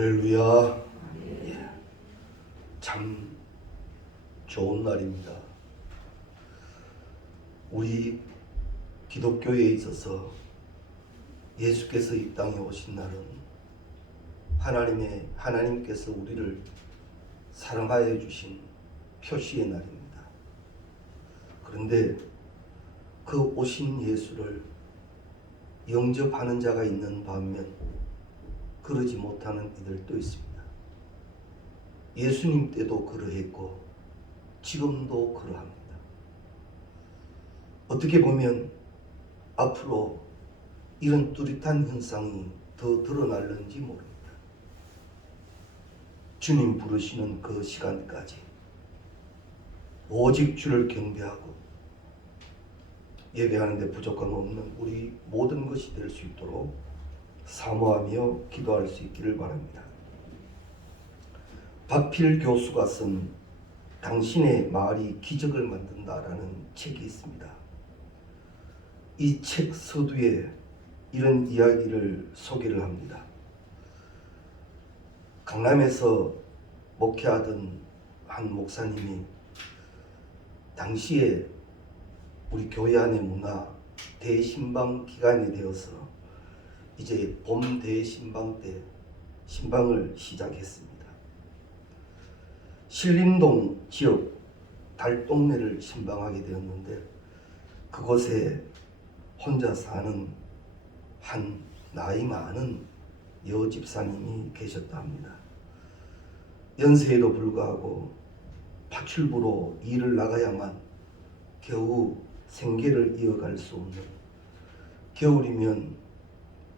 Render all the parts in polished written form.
할렐루야. 예, 참 좋은 날입니다. 우리 기독교에 있어서 예수께서 이 땅에 오신 날은 하나님께서 우리를 사랑하여 주신 표시의 날입니다. 그런데 그 오신 예수를 영접하는 자가 있는 반면 그러지 못하는 이들도 있습니다. 예수님 때도 그러했고 지금도 그러합니다. 어떻게 보면 앞으로 이런 뚜렷한 현상이 더 드러날는지 모릅니다. 주님 부르시는 그 시간까지 오직 주를 경배하고 예배하는 데 부족함 없는 우리 모든 것이 될 수 있도록 사모하며 기도할 수 있기를 바랍니다. 박필 교수가 쓴 당신의 말이 기적을 만든다라는 책이 있습니다. 이 책 서두에 이런 이야기를 소개를 합니다. 강남에서 목회하던 한 목사님이 당시에 우리 교회 안의 문화 대신방 기간이 되어서 이제 봄 대신방 때 신방을 시작했습니다. 신림동 지역 달동네를 신방하게 되었는데 그곳에 혼자 사는 한 나이 많은 여집사님이 계셨다 합니다. 연세에도 불구하고 파출부로 일을 나가야만 겨우 생계를 이어갈 수 없는, 겨울이면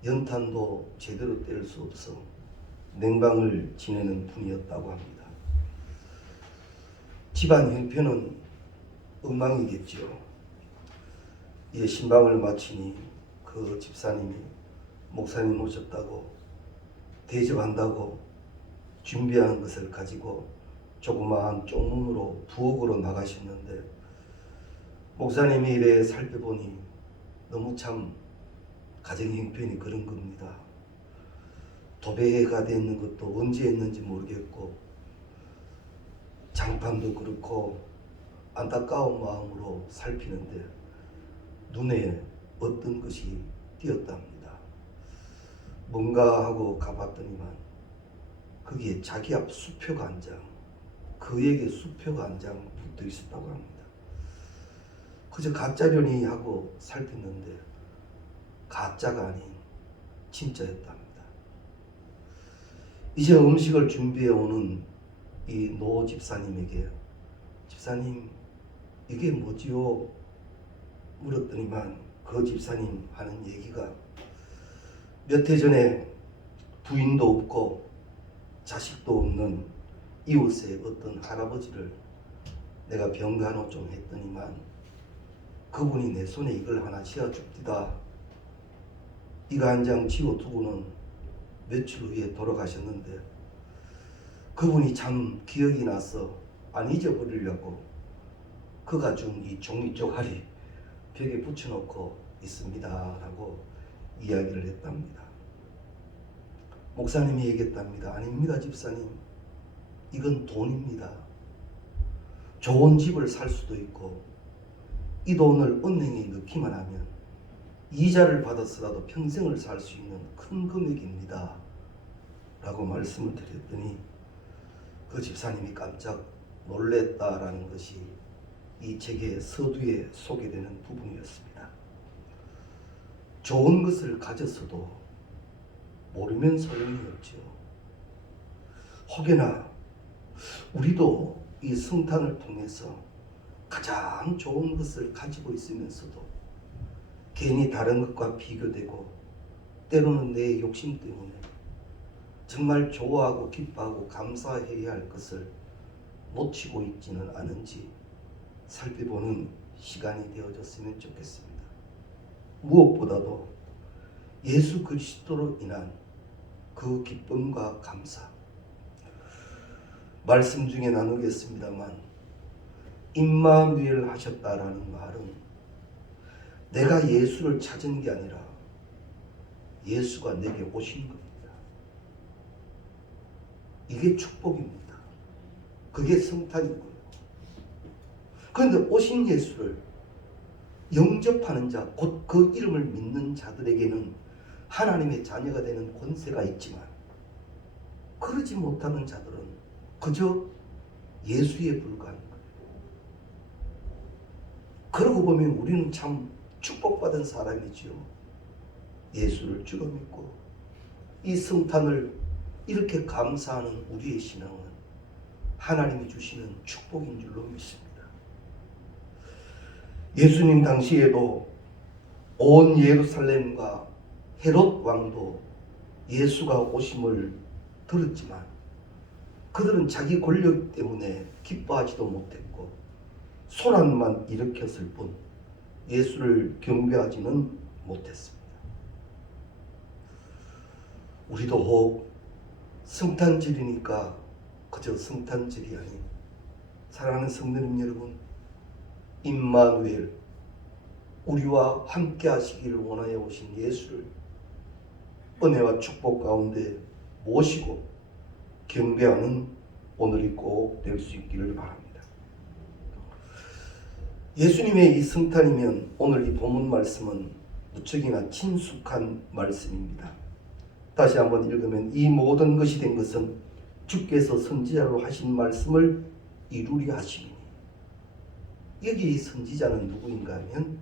연탄도 제대로 뗄 수 없어 냉방을 지내는 분이었다고 합니다. 집안 형편은 엉망이겠죠. 예, 신방을 마치니 그 집사님이 목사님 오셨다고 대접한다고 준비한 것을 가지고 조그마한 쪽문으로 부엌으로 나가셨는데 목사님이 이래 살펴보니 너무 참 가정 형편이 그런 겁니다. 도배가 되는 것도 언제 했는지 모르겠고 장판도 그렇고 안타까운 마음으로 살피는데 눈에 어떤 것이 띄었답니다. 뭔가 하고 가봤더니만 거기에 자기 앞 수표가 한 장, 그에게 수표가 한 장 붙어 있었다고 합니다. 그저 가짜려니 하고 살폈는데 가짜가 아닌 진짜였답니다. 이제 음식을 준비해 오는 이 노 집사님에게 집사님 이게 뭐지요? 물었더니만 그 집사님 하는 얘기가 몇 해 전에 부인도 없고 자식도 없는 이웃의 어떤 할아버지를 내가 병간호 좀 했더니만 그분이 내 손에 이걸 하나 씌워줍디다. 이거 한 장 지워두고는 며칠 후에 돌아가셨는데 그분이 참 기억이 나서 안 잊어버리려고 그가 준 이 종이 쪼가리 벽에 붙여놓고 있습니다 라고 이야기를 했답니다. 목사님이 얘기했답니다. 아닙니다 집사님, 이건 돈입니다. 좋은 집을 살 수도 있고 이 돈을 은행에 넣기만 하면 이자를 받아서라도 평생을 살 수 있는 큰 금액입니다 라고 말씀을 드렸더니 그 집사님이 깜짝 놀랬다라는 것이 이 책의 서두에 소개되는 부분이었습니다. 좋은 것을 가졌어도 모르면 소용이 없죠. 혹여나 우리도 이 성탄을 통해서 가장 좋은 것을 가지고 있으면서도 괜히 다른 것과 비교되고 때로는 내 욕심 때문에 정말 좋아하고 기뻐하고 감사해야 할 것을 놓치고 있지는 않은지 살펴보는 시간이 되어졌으면 좋겠습니다. 무엇보다도 예수 그리스도로 인한 그 기쁨과 감사, 말씀 중에 나누겠습니다만 임마누엘 하셨다라는 말은 내가 예수를 찾은 게 아니라 예수가 내게 오신 겁니다. 이게 축복입니다. 그게 성탄이고요. 그런데 오신 예수를 영접하는 자, 곧 그 이름을 믿는 자들에게는 하나님의 자녀가 되는 권세가 있지만, 그러지 못하는 자들은 그저 예수에 불과한 거예요. 그러고 보면 우리는 참 축복받은 사람이지요. 예수를 주로 믿고 이 성탄을 이렇게 감사하는 우리의 신앙은 하나님이 주시는 축복인 줄로 믿습니다. 예수님 당시에도 온 예루살렘과 헤롯 왕도 예수가 오심을 들었지만 그들은 자기 권력 때문에 기뻐하지도 못했고 소란만 일으켰을 뿐 예수를 경배하지는 못했습니다. 우리도 혹 성탄절이니까 그저 성탄절이 아닌, 사랑하는 성도님 여러분, 임마누엘, 우리와 함께 하시기를 원하여 오신 예수를 은혜와 축복 가운데 모시고 경배하는 오늘이 꼭 될 수 있기를 바랍니다. 예수님의 이 성탄이면 오늘 이 본문 말씀은 무척이나 친숙한 말씀입니다. 다시 한번 읽으면, 이 모든 것이 된 것은 주께서 선지자로 하신 말씀을 이루려 하심이니. 여기 이 선지자는 누구인가 하면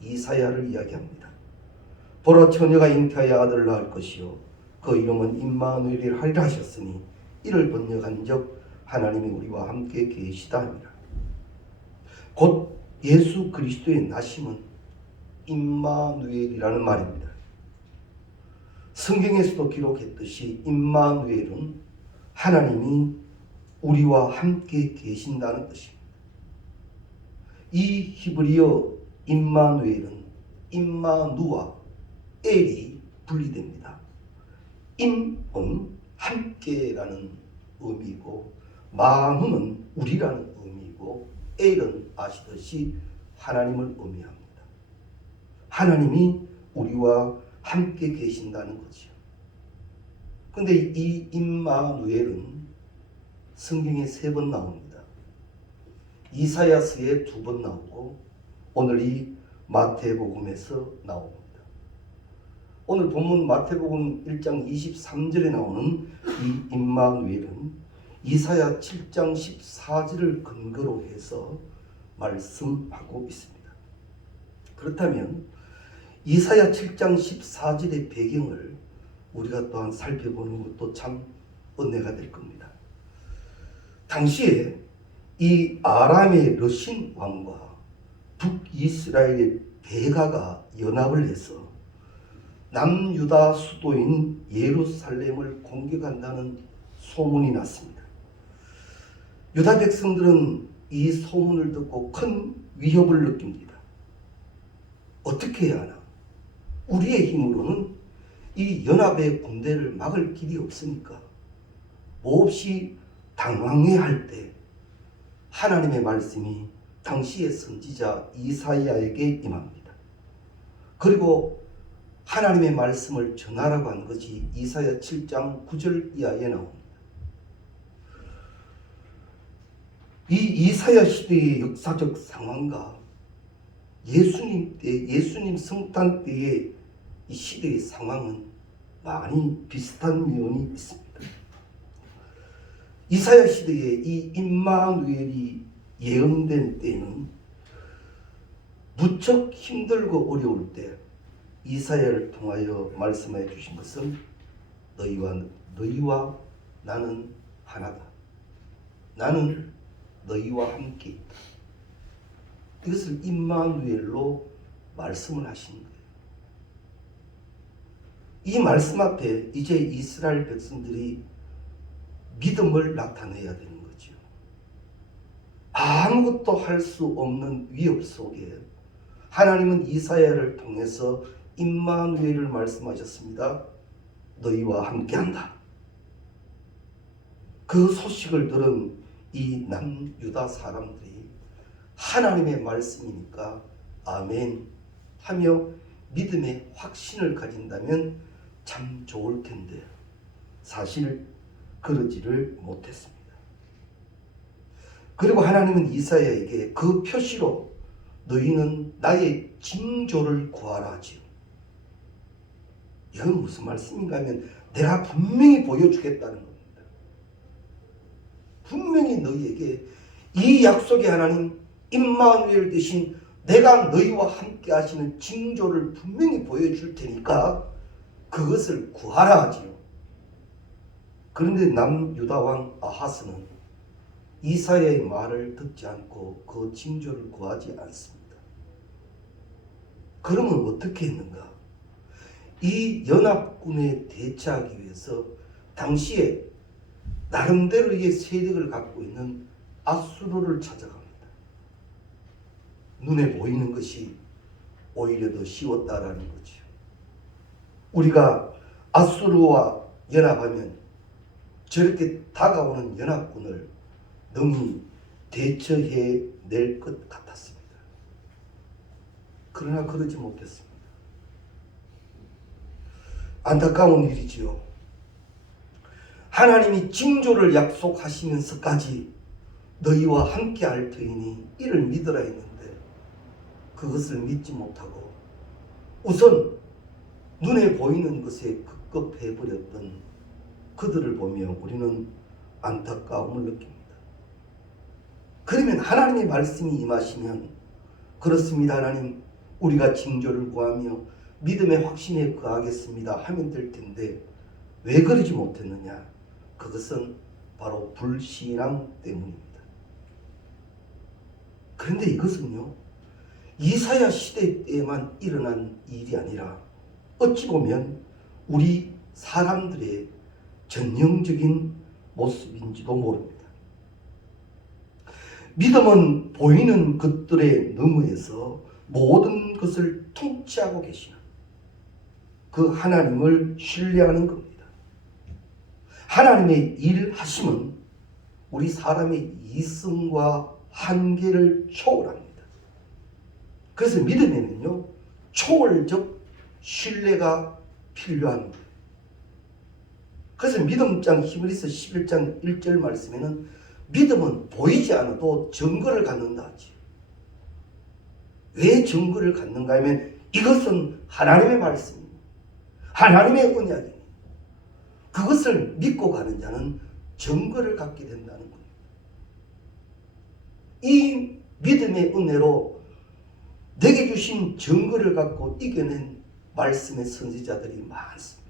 이사야를 이야기합니다. 보라, 처녀가 잉태하여 아들을 낳을 것이요 그 이름은 임마누엘이라 하리라 하셨으니 이를 번역한즉 하나님이 우리와 함께 계시다 하니라. 곧 예수 그리스도의 나심은 임마누엘이라는 말입니다. 성경에서도 기록했듯이 임마누엘은 하나님이 우리와 함께 계신다는 뜻입니다. 이 히브리어 임마누엘은 임마누와 엘이 분리됩니다. 임은 함께라는 의미이고 마누는 우리라는 의미이고 엘은 아시듯이 하나님을 의미합니다. 하나님이 우리와 함께 계신다는 거죠. 근데 이 임마누엘은 성경에 3번 나옵니다. 이사야서에 2번 나오고 오늘 이 마태복음에서 나옵니다. 오늘 본문 마태복음 1장 23절에 나오는 이 임마누엘은 이사야 7장 14절을 근거로 해서 말씀하고 있습니다. 그렇다면 이사야 7장 14절의 배경을 우리가 또한 살펴보는 것도 참 은혜가 될 겁니다. 당시에 이 아람의 르신 왕과 북이스라엘의 베가가 연합을 해서 남유다 수도인 예루살렘을 공격한다는 소문이 났습니다. 유다 백성들은 이 소문을 듣고 큰 위협을 느낍니다. 어떻게 해야 하나? 우리의 힘으로는 이 연합의 군대를 막을 길이 없으니까 몹시 당황해할 때 하나님의 말씀이 당시의 선지자 이사야에게 임합니다. 그리고 하나님의 말씀을 전하라고 한 것이 이사야 7장 9절 이하에 나옵니다. 이 이사야 시대의 역사적 상황과 예수님 성탄 때의 이 시대의 상황은 많이 비슷한 면이 있습니다. 이사야 시대에 이 임마누엘이 예언된 때는 무척 힘들고 어려울 때 이사야를 통하여 말씀해 주신 것은 너희와 나는 하나다. 나는 너희와 함께 있다. 이것을 임마누엘로 말씀을 하신 거예요. 이 말씀 앞에 이제 이스라엘 백성들이 믿음을 나타내야 되는 거죠. 아무것도 할 수 없는 위협 속에 하나님은 이사야를 통해서 임마누엘을 말씀하셨습니다. 너희와 함께한다. 그 소식을 들은 이 남유다 사람들이 하나님의 말씀이니까 아멘 하며 믿음의 확신을 가진다면 참 좋을 텐데, 사실 그러지를 못했습니다. 그리고 하나님은 이사야에게 그 표시로 너희는 나의 징조를 구하라 하지요. 이건 무슨 말씀인가 하면 내가 분명히 보여주겠다는 겁니다. 분명히 너희에게 이 약속의 하나님 임마누엘 대신 내가 너희와 함께 하시는 징조를 분명히 보여줄 테니까 그것을 구하라 하지요. 그런데 남유다 왕 아하스는 이사야의 말을 듣지 않고 그 징조를 구하지 않습니다. 그러면 어떻게 했는가? 이 연합군에 대처하기 위해서 당시에 나름대로의 세력을 갖고 있는 아수르를 찾아갑니다. 눈에 보이는 것이 오히려 더 쉬웠다라는 거죠. 우리가 아수르와 연합하면 저렇게 다가오는 연합군을 능히 대처해낼 것 같았습니다. 그러나 그러지 못했습니다. 안타까운 일이지요. 하나님이 징조를 약속하시면서까지 너희와 함께 할 터이니 이를 믿으라 했는데 그것을 믿지 못하고 우선 눈에 보이는 것에 급급해버렸던 그들을 보며 우리는 안타까움을 느낍니다. 그러면 하나님의 말씀이 임하시면 그렇습니다 하나님 우리가 징조를 구하며 믿음의 확신에 거하겠습니다 하면 될 텐데 왜 그러지 못했느냐? 그것은 바로 불신앙 때문입니다. 그런데 이것은요 이사야 시대 때만 일어난 일이 아니라 어찌 보면 우리 사람들의 전형적인 모습인지도 모릅니다. 믿음은 보이는 것들의 너머에서 모든 것을 통치하고 계시는 그 하나님을 신뢰하는 겁니다. 하나님의 일하심은 우리 사람의 이성과 한계를 초월합니다. 그래서 믿음에는요 초월적 신뢰가 필요합니다. 그래서 믿음장 히브리서 11장 1절 말씀에는 믿음은 보이지 않아도 증거를 갖는다 하지. 왜 증거를 갖는가 하면 이것은 하나님의 말씀입니다. 하나님의 언약입니다. 그것을 믿고 가는 자는 증거를 갖게 된다는 겁니다. 이 믿음의 은혜로 내게 주신 증거를 갖고 이겨낸 말씀의 선지자들이 많습니다.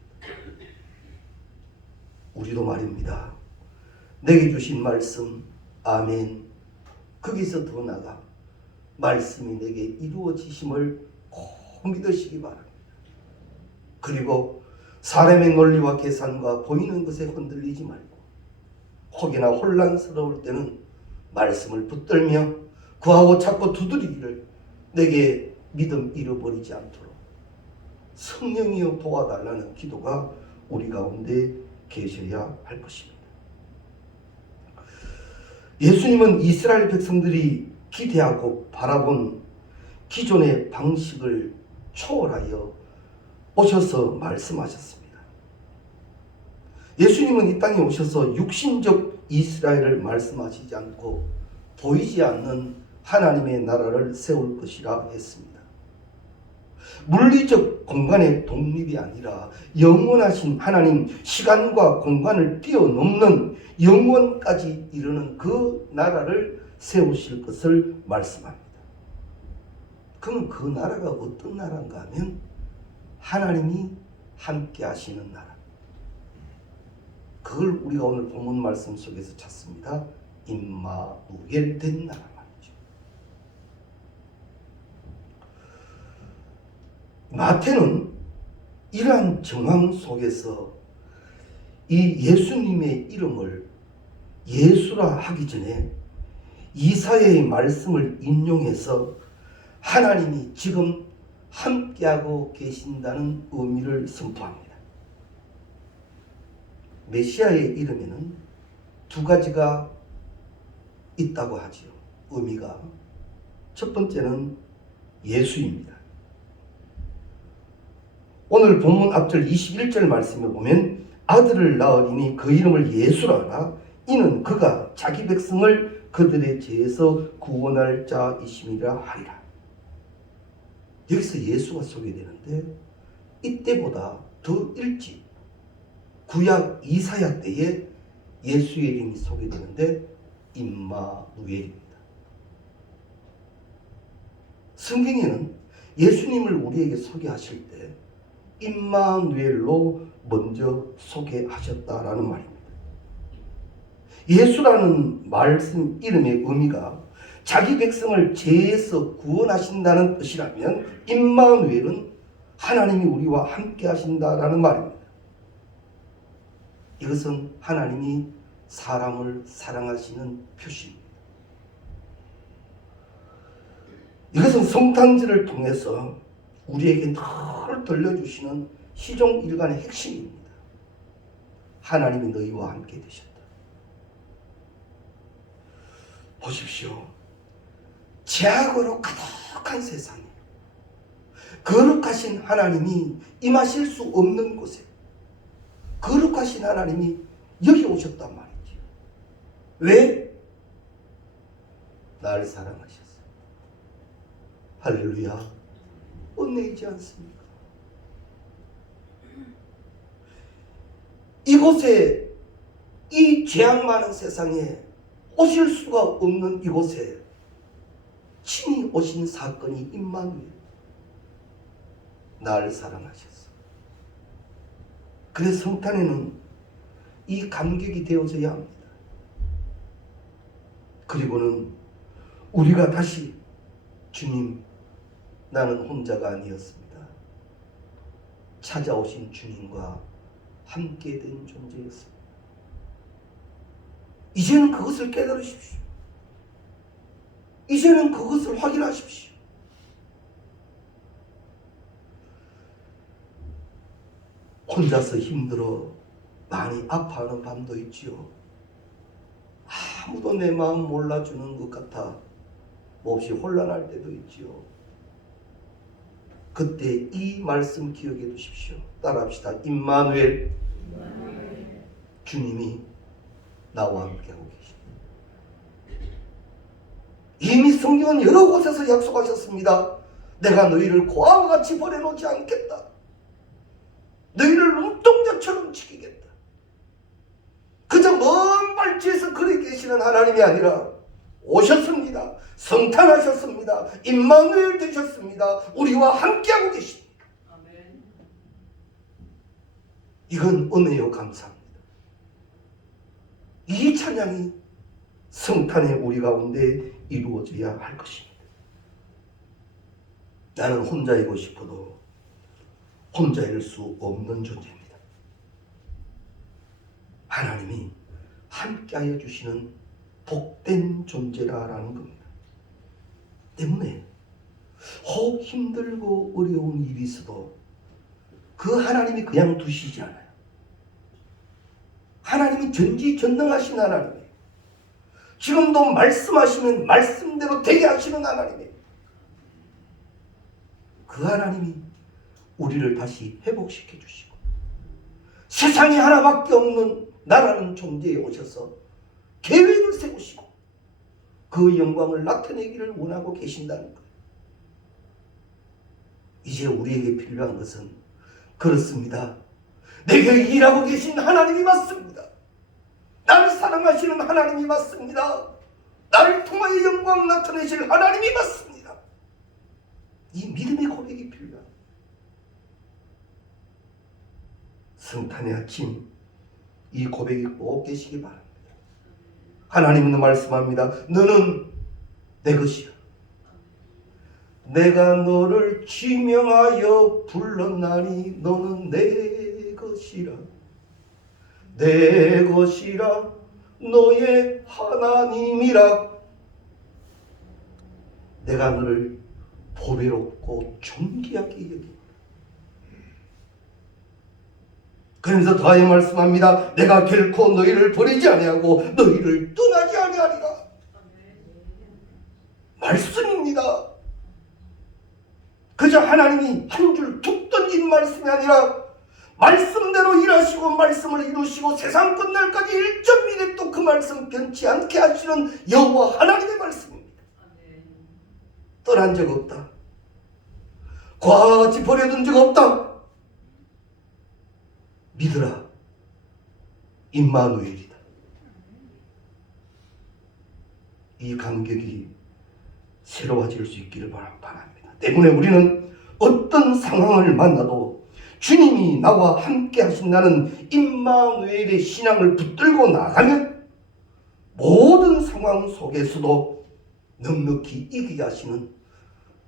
우리도 말입니다. 내게 주신 말씀 아멘. 거기서 더 나아가 말씀이 내게 이루어지심을 꼭 믿으시기 바랍니다. 그리고 사람의 논리와 계산과 보이는 것에 흔들리지 말고 혹여나 혼란스러울 때는 말씀을 붙들며 구하고 찾고 두드리기를 내게 믿음 잃어버리지 않도록 성령이여 도와달라는 기도가 우리 가운데 계셔야 할 것입니다. 예수님은 이스라엘 백성들이 기대하고 바라본 기존의 방식을 초월하여 오셔서 말씀하셨습니다. 예수님은 이 땅에 오셔서 육신적 이스라엘을 말씀하시지 않고 보이지 않는 하나님의 나라를 세울 것이라 했습니다. 물리적 공간의 독립이 아니라 영원하신 하나님, 시간과 공간을 뛰어넘는 영원까지 이르는 그 나라를 세우실 것을 말씀합니다. 그럼 그 나라가 어떤 나라인가 하면 하나님이 함께 하시는 나라. 그걸 우리가 오늘 본문 말씀 속에서 찾습니다. 임마누엘 된 나라 말이죠. 마태는 이러한 정황 속에서 이 예수님의 이름을 예수라 하기 전에 이사야의 말씀을 인용해서 하나님이 지금 함께하고 계신다는 의미를 선포합니다. 메시아의 이름에는 두 가지가 있다고 하지요. 의미가. 첫 번째는 예수입니다. 오늘 본문 앞절 21절 말씀에 보면 아들을 낳으리니 그 이름을 예수라 하나 이는 그가 자기 백성을 그들의 죄에서 구원할 자이심이라 하리라. 여기서 예수가 소개되는데 이때보다 더 일찍 구약 이사야 때에 예수의 이름이 소개되는데 임마누엘입니다. 성경에는 예수님을 우리에게 소개하실 때 임마누엘로 먼저 소개하셨다라는 말입니다. 예수라는 말씀 이름의 의미가 자기 백성을 죄에서 구원하신다는 뜻이라면 임마누엘은 하나님이 우리와 함께 하신다라는 말입니다. 이것은 하나님이 사람을 사랑하시는 표시입니다. 이것은 성탄절을 통해서 우리에게 늘 들려주시는 시종일관의 핵심입니다. 하나님이 너희와 함께 되셨다. 보십시오. 죄악으로 가득한 세상에 거룩하신 하나님이 임하실 수 없는 곳에 거룩하신 하나님이 여기 오셨단 말이지. 왜? 나를 사랑하셨어. 할렐루야. 은혜이지 않습니까? 이곳에 이 죄악 많은 세상에 오실 수가 없는 이곳에 친히 오신 사건이 임마누엘. 나를 사랑하셨어. 그래서 성탄에는 이 감격이 되어져야 합니다. 그리고는 우리가 다시 주님, 나는 혼자가 아니었습니다. 찾아오신 주님과 함께 된 존재였습니다. 이제는 그것을 깨달으십시오. 이제는 그것을 확인하십시오. 혼자서 힘들어 많이 아파하는 밤도 있지요. 아무도 내 마음 몰라주는 것 같아 몹시 혼란할 때도 있지요. 그때 이 말씀 기억해 두십시오. 따라합시다. 임마누엘. 주님이 나와 함께하고 계십니다. 이미 성경은 여러 곳에서 약속하셨습니다. 내가 너희를 고아와 같이 버려놓지 않겠다. 너희를 눈동자처럼 지키겠다. 그저 먼 발치에서 그리 계시는 하나님이 아니라 오셨습니다. 성탄하셨습니다. 임마누엘 되셨습니다. 우리와 함께하고 계십니다. 아멘. 이건 은혜요 감사합니다. 이 찬양이 성탄의 우리 가운데 이루어져야 할 것입니다. 나는 혼자이고 싶어도 혼자일 수 없는 존재입니다. 하나님이 함께하여 주시는 복된 존재라는 겁니다. 때문에 혹 힘들고 어려운 일이 있어도 그 하나님이 그냥 두시지 않아요. 하나님이 전지전능하신 하나님이에요. 지금도 말씀하시면 말씀대로 되게 하시는 하나님이에요. 그 하나님이 우리를 다시 회복시켜 주시고 세상에 하나밖에 없는 나라는 존재에 오셔서 계획을 세우시고 그 영광을 나타내기를 원하고 계신다는 거예요. 이제 우리에게 필요한 것은 그렇습니다. 내게 일하고 계신 하나님이 맞습니다. 나를 사랑하시는 하나님이 맞습니다. 나를 통하여 영광 나타내실 하나님이 맞습니다. 이 믿음의 고백이 필요합니다. 성탄의 아침 이 고백이 꼭 되시기 바랍니다. 하나님은 말씀합니다. 너는 내 것이야. 내가 너를 지명하여 불렀나니 너는 내 것이라. 내 것이라 너의 하나님이라. 내가 너를 보배롭고 존귀하게 여긴다. 그러면서 더하여 말씀합니다. 내가 결코 너희를 버리지 아니하고 너희를 떠나지 아니하리라. 말씀입니다. 그저 하나님이 한 줄 툭 던진 말씀이 아니라 말씀대로 일하시고 말씀을 이루시고 세상 끝날까지 1.1획도 그 말씀 변치 않게 하시는 여호와 하나님의 말씀입니다. 떠난 적 없다. 과같이 버려둔 적 없다. 믿으라. 임마누엘이다. 이 감격이 새로워질 수 있기를 바랍니다. 때문에 우리는 어떤 상황을 만나도 주님이 나와 함께 하신다는 임마누엘의 신앙을 붙들고 나가면 모든 상황 속에서도 넉넉히 이기게 하시는,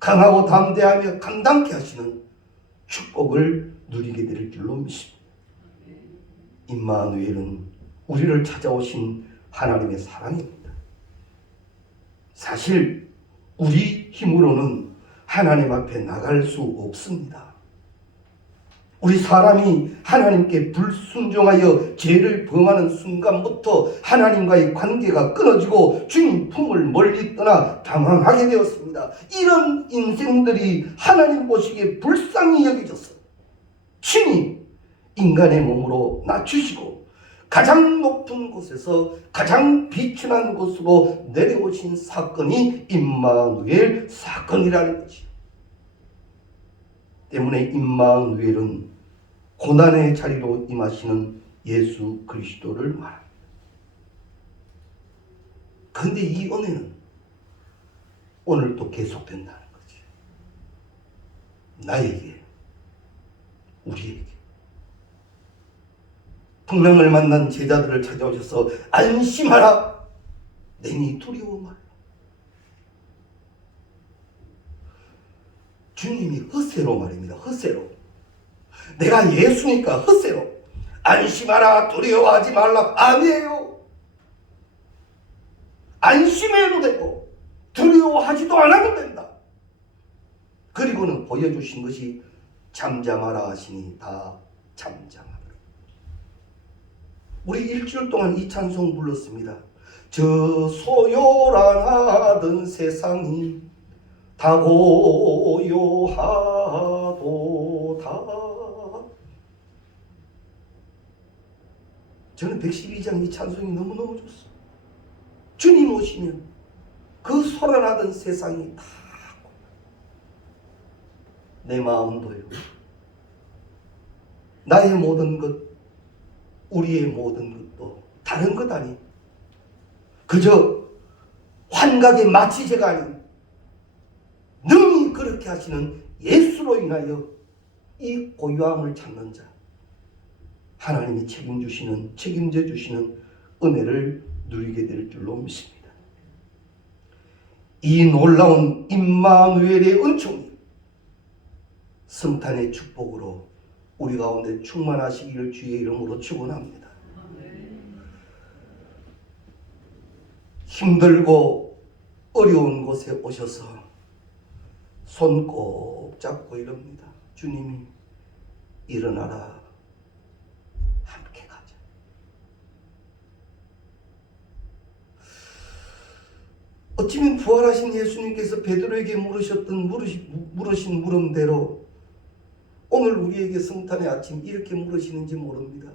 강하고 담대하며 감당케 하시는 축복을 누리게 될 줄로 믿습니다. 임마누엘은 우리를 찾아오신 하나님의 사랑입니다. 사실 우리 힘으로는 하나님 앞에 나갈 수 없습니다. 우리 사람이 하나님께 불순종하여 죄를 범하는 순간부터 하나님과의 관계가 끊어지고 주님 품을 멀리 떠나 방황하게 되었습니다. 이런 인생들이 하나님 보시기에 불쌍히 여겨져서 주님 인간의 몸으로 낮추시고 가장 높은 곳에서 가장 비천한 곳으로 내려오신 사건이 임마누엘 사건이라는 거죠. 때문에 임마누엘은 고난의 자리로 임하시는 예수 그리스도를 말합니다. 그런데 이 은혜는 오늘도 계속된다는 거죠. 나에게, 우리에게. 풍랑을 만난 제자들을 찾아오셔서 안심하라, 내니 두려워 말라. 주님이 허세로 말입니다. 허세로. 내가 예수니까 허세로 안심하라, 두려워하지 말라. 아니에요. 안심해도 되고 두려워하지도 않아도 된다. 그리고는 보여주신 것이 잠잠하라 하시니 다 잠잠하라. 우리 일주일 동안 이 찬송 불렀습니다. 저 소요란하던 세상이 다 고요하도다. 저는 112장 이 찬송이 너무너무 좋습니다. 주님 오시면 그 소란하던 세상이 다 내 마음도요, 나의 모든 것, 우리의 모든 것도 다른 것 아니, 그저 환각의 마취제가 아닌 능히 그렇게 하시는 예수로 인하여 이 고요함을 찾는 자, 하나님이 책임져 주시는 은혜를 누리게 될 줄로 믿습니다. 이 놀라운 임마누엘의 은총이 성탄의 축복으로 우리 가운데 충만하시기를 주의 이름으로 축원합니다. 힘들고 어려운 곳에 오셔서 손 꼭 잡고 이럽니다. 주님이 일어나라, 함께 가자. 어쩌면 부활하신 예수님께서 베드로에게 물으신 물음대로 오늘 우리에게 성탄의 아침 이렇게 물으시는지 모릅니다.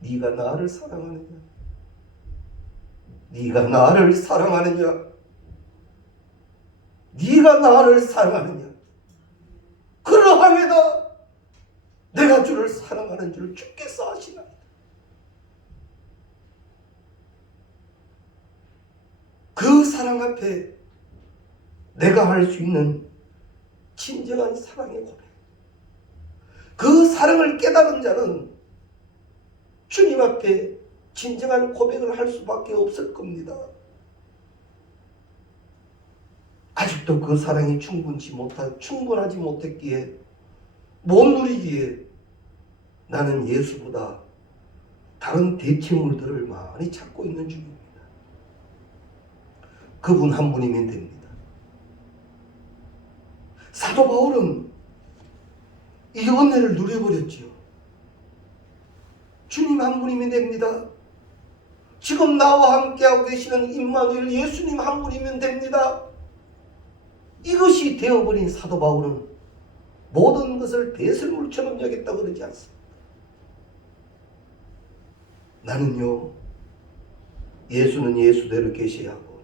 네가 나를 사랑하느냐? 네가 나를 사랑하느냐? 네가 나를 사랑하느냐? 그러함에다 내가 주를 사랑하는 줄 주께서 아시나이다. 그 사랑 앞에 내가 할 수 있는 진정한 사랑의 고백, 그 사랑을 깨달은 자는 주님 앞에 진정한 고백을 할 수밖에 없을 겁니다. 아직도 그 사랑이 충분하지 못했기에, 못 누리기에 나는 예수보다 다른 대체물들을 많이 찾고 있는 중입니다. 그분 한 분이면 됩니다. 사도 바울은 이 은혜를 누려버렸지요. 주님 한 분이면 됩니다. 지금 나와 함께하고 계시는 임마누엘 예수님 한 분이면 됩니다. 이것이 되어버린 사도 바울은 모든 것을 배설물처럼 여겼다고 그러지 않습니다. 나는요, 예수는 예수대로 계셔야 하고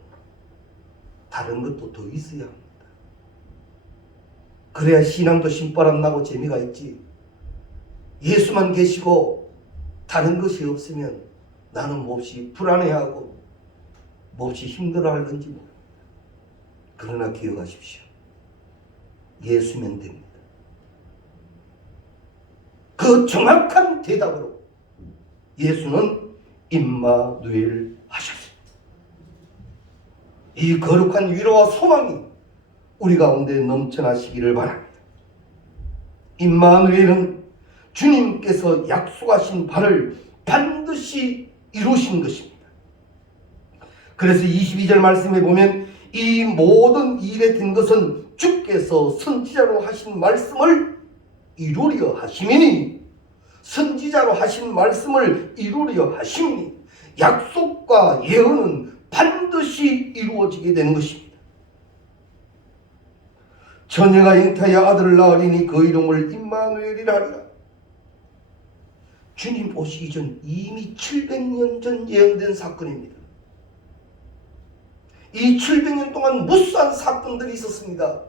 다른 것도 더 있어야 합니다. 그래야 신앙도 신바람 나고 재미가 있지. 예수만 계시고 다른 것이 없으면 나는 몹시 불안해하고 몹시 힘들어할 건지 모릅니다. 그러나 기억하십시오. 예수면 됩니다. 그 정확한 대답으로 예수는 임마누엘 하셨습니다. 이 거룩한 위로와 소망이 우리 가운데 넘쳐나시기를 바랍니다. 임마누엘은 주님께서 약속하신 바를 반드시 이루신 것입니다. 그래서 22절 말씀에 보면 이 모든 일에 된 것은 주께서 선지자로 하신 말씀을 이루려 하심이니, 선지자로 하신 말씀을 이루려 하심이니 약속과 예언은 반드시 이루어지게 되는 것입니다. 처녀가 잉타하여 아들을 낳으리니 그 이름을 임마누엘이라 하리라. 주님 오시기 전 이미 700년 전 예언된 사건입니다. 이 700년 동안 무수한 사건들이 있었습니다.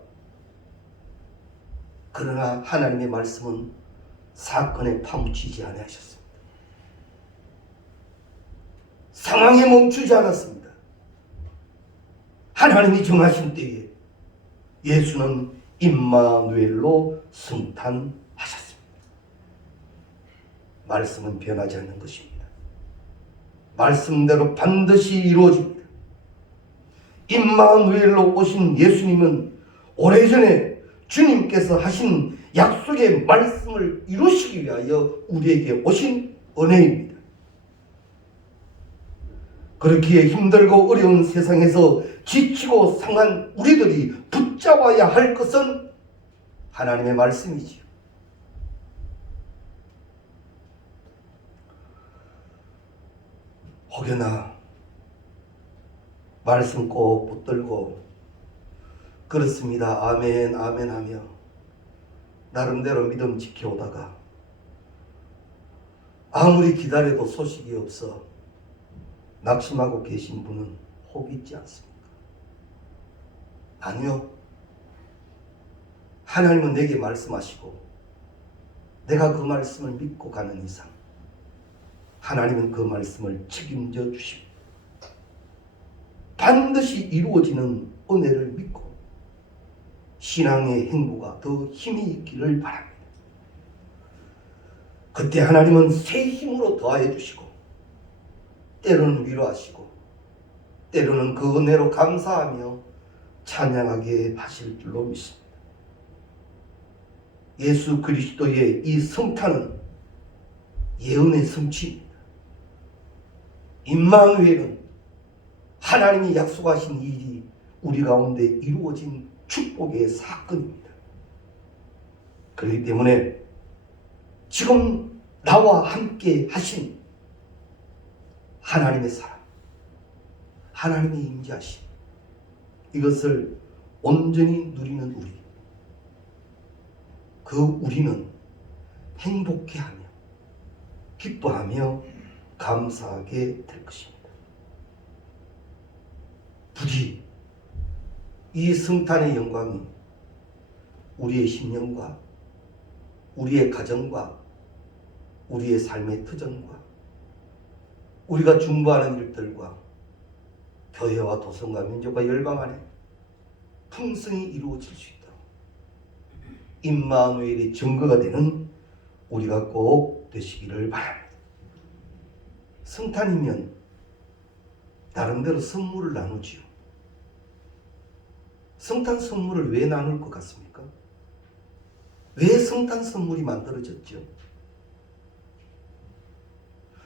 그러나 하나님의 말씀은 사건에 파묻히지 아니하셨습니다. 상황에 멈추지 않았습니다. 하나님이 정하신 때에 예수는 임마누엘로 승탄하셨습니다. 말씀은 변하지 않는 것입니다. 말씀대로 반드시 이루어집니다. 임마누엘로 오신 예수님은 오래전에 주님께서 하신 약속의 말씀을 이루시기 위하여 우리에게 오신 은혜입니다. 그렇기에 힘들고 어려운 세상에서 지치고 상한 우리들이 붙잡아야 할 것은 하나님의 말씀이지요. 혹여나 말씀 꼭 붙들고 그렇습니다, 아멘 아멘 하며 나름대로 믿음 지켜오다가 아무리 기다려도 소식이 없어 낙심하고 계신 분은 혹 있지 않습니까? 아니요. 하나님은 내게 말씀하시고 내가 그 말씀을 믿고 가는 이상 하나님은 그 말씀을 책임져 주십니다. 반드시 이루어지는 은혜를 믿고 신앙의 행보가 더 힘이 있기를 바랍니다. 그때 하나님은 새 힘으로 더하여 주시고 때로는 위로하시고 때로는 그 은혜로 감사하며 찬양하게 하실 줄로 믿습니다. 예수 그리스도의 이 성탄은 예언의 성취입니다. 임마누엘은 하나님이 약속하신 일이 우리 가운데 이루어진 축복의 사건입니다. 그렇기 때문에 지금 나와 함께 하신 하나님의 사랑, 하나님의 임재하심, 이것을 온전히 누리는 우리, 그 우리는 행복해하며 기뻐하며 감사하게 될 것입니다. 부디 이 성탄의 영광이 우리의 심령과 우리의 가정과 우리의 삶의 터전과 우리가 중보하는 일들과 교회와 도성과 민족과 열방 안에 풍성히 이루어질 수 있도록 임마누엘의 증거가 되는 우리가 꼭 되시기를 바랍니다. 성탄이면 나름대로 선물을 나누지요. 성탄 선물을 왜 나눌 것 같습니까? 왜 성탄 선물이 만들어졌죠?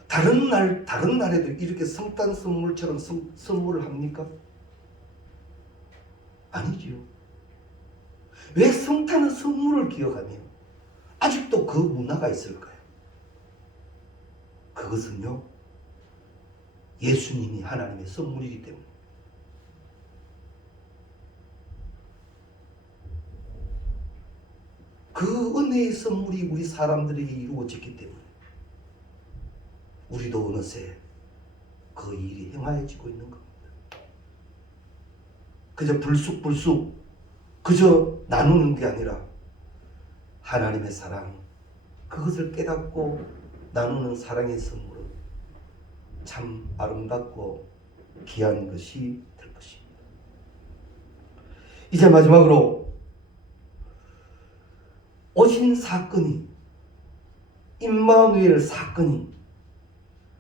다른 날에도 이렇게 성탄 선물처럼 선물을 합니까? 아니지요. 왜 성탄은 선물을 기억하며 아직도 그 문화가 있을까요? 그것은요, 예수님이 하나님의 선물이기 때문에. 그 은혜의 선물이 우리 사람들에게 이루어졌기 때문에 우리도 어느새 그 일이 행하여지고 있는 겁니다. 그저 불쑥불쑥 그저 나누는 게 아니라 하나님의 사랑, 그것을 깨닫고 나누는 사랑의 선물은 참 아름답고 귀한 것이 될 것입니다. 이제 마지막으로 오신 사건이, 임마누엘 사건이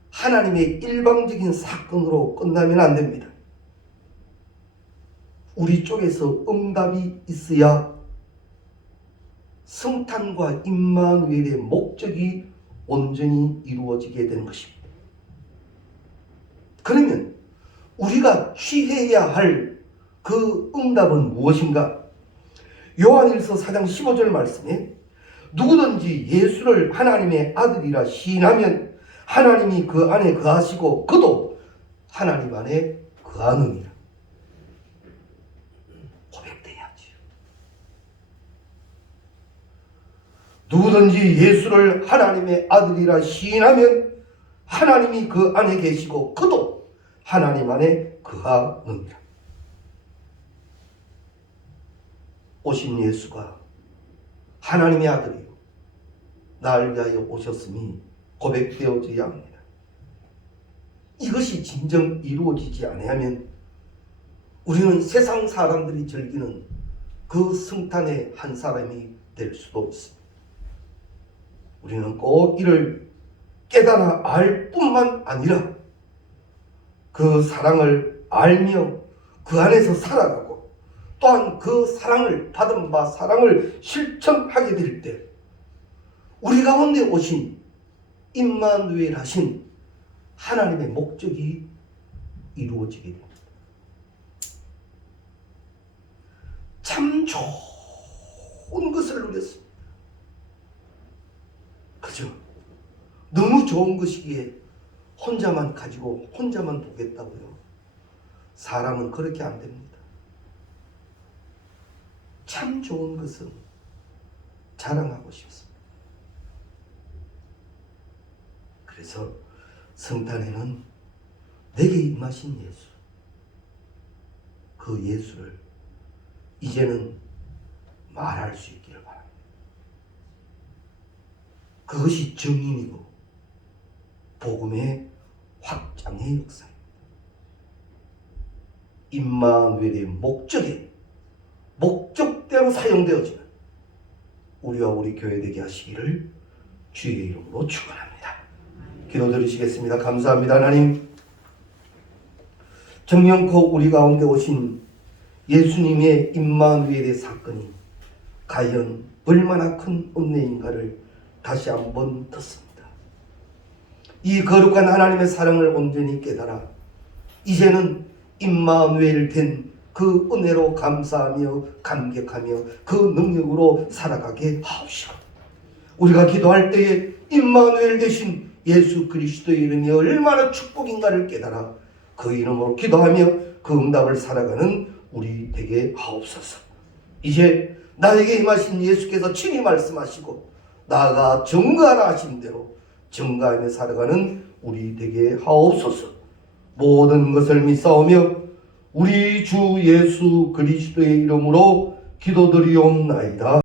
하나님의 일방적인 사건으로 끝나면 안 됩니다. 우리 쪽에서 응답이 있어야 성탄과 임마누엘의 목적이 온전히 이루어지게 되는 것입니다. 그러면 우리가 취해야 할 그 응답은 무엇인가? 요한일서 4장 15절 말씀에 누구든지 예수를 하나님의 아들이라 시인하면 하나님이 그 안에 거하시고 그도 하나님 안에 거하느니라. 고백돼야지. 누구든지 예수를 하나님의 아들이라 시인하면 하나님이 그 안에 계시고 그도 하나님 안에 거하느니라. 오신 예수가 하나님의 아들이요 나를 위하여 오셨음이 고백되어져야 합니다. 이것이 진정 이루어지지 아니하면 우리는 세상 사람들이 즐기는 그 성탄의 한 사람이 될 수도 있습니다. 우리는 꼭 이를 깨달아 알 뿐만 아니라 그 사랑을 알며 그 안에서 살아가고 또한 그 사랑을 받은 바 사랑을 실천하게 될 때 우리 가운데 오신 임마누엘 하신 하나님의 목적이 이루어지게 됩니다. 참 좋은 것을 누렸습니다. 그죠? 너무 좋은 것이기에 혼자만 가지고 혼자만 보겠다고요. 사람은 그렇게 안 됩니다. 참 좋은 것은 자랑하고 싶습니다. 그래서 성탄에는 내게 임하신 예수, 그 예수를 이제는 말할 수 있기를 바랍니다. 그것이 증인이고 복음의 확장의 역사입니다. 임마누엘의 목적대로 사용되어지는 우리와 우리 교회 되게 하시기를 주의 이름으로 축원합니다. 기도 드리시겠습니다. 감사합니다. 하나님, 정령코 우리 가운데 오신 예수님의 임마누엘의 사건이 과연 얼마나 큰 은혜인가를 다시 한번 듣습니다. 이 거룩한 하나님의 사랑을 온전히 깨달아 이제는 임마누엘 된 그 은혜로 감사하며 감격하며 그 능력으로 살아가게 하옵시고 우리가 기도할 때에 임마누엘 되신 예수 그리스도의 이름이 얼마나 축복인가를 깨달아 그 이름으로 기도하며 그 응답을 살아가는 우리 되게 하옵소서. 이제 나에게 임하신 예수께서 친히 말씀하시고 나아가 증거하라 하신 대로 증거하며 살아가는 우리 되게 하옵소서. 모든 것을 믿사오며 우리 주 예수 그리스도의 이름으로 기도드리옵나이다.